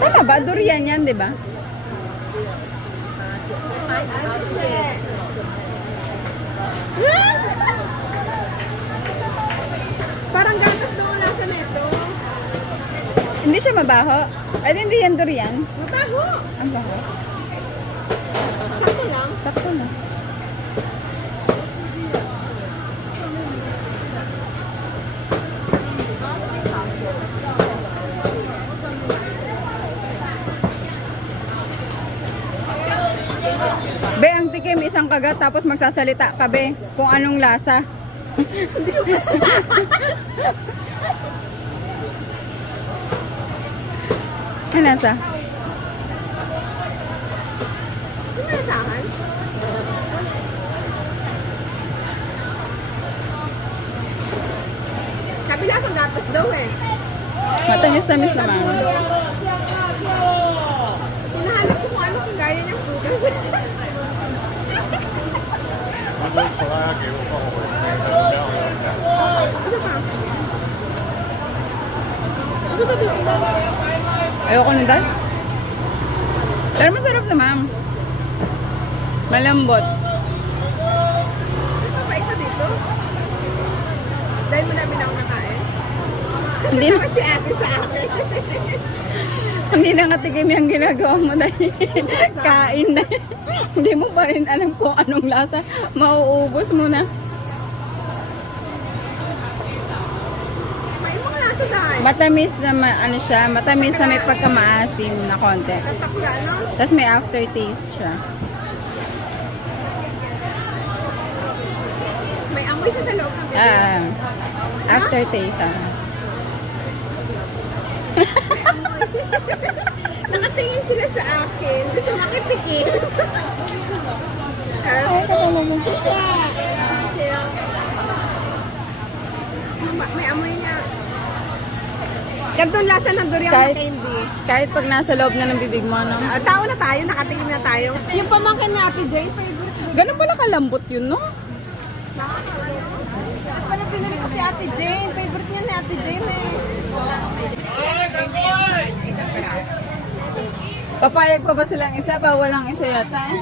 Tama ba? Durian yan, di ba? Parang gatas daw ang lasa nito. Hindi siya mabaho. Ay, hindi yan durian. Mabaho. Ang baho. Sakto lang. Sakto na. Be, ang tikim isang kagat tapos magsasalita ka, be, kung anong lasa. Ano lasa? Ano na sa akin? Kabilasang gatas daw eh. Matamis-tamis naman. Hinahanap ko kung anong kagaya niyang prutas. Ano pa? Ano ba doon? Ayoko na dahil. Pero masarap naman. Malambot. Ano pa ito dito? Dahil madami na akong nakain. Hindi Hindi na, si ate sa akin. hindi na katikim yung ginagawa mo dahil kain na. Hindi mo pa rin alam kung anong lasa. Mauubos mo na. May mga lasa dahil. Matamis na ano siya, matamis na may pagkamaasim na konti. Tatakla, no? Tapos may aftertaste siya. May amoy siya sa loob ng bibig. Aftertaste. Nakatingin sila sa akin. Gusto makitikin. May amoy niya. Ganitong lasa ng durian na Kahit- candy. Kahit pag nasa loob na ng bibig mo, no? Tao na tayo, nakatikim na tayo. Yung pamangkin ni Ate Jane, favorite ko. Ganun pala kalambot yun, no? At pala pinili ko si Ate Jane. Favorite niya ni Ate Jane eh. Papayag pa ba silang isa? Ba walang isa yata eh?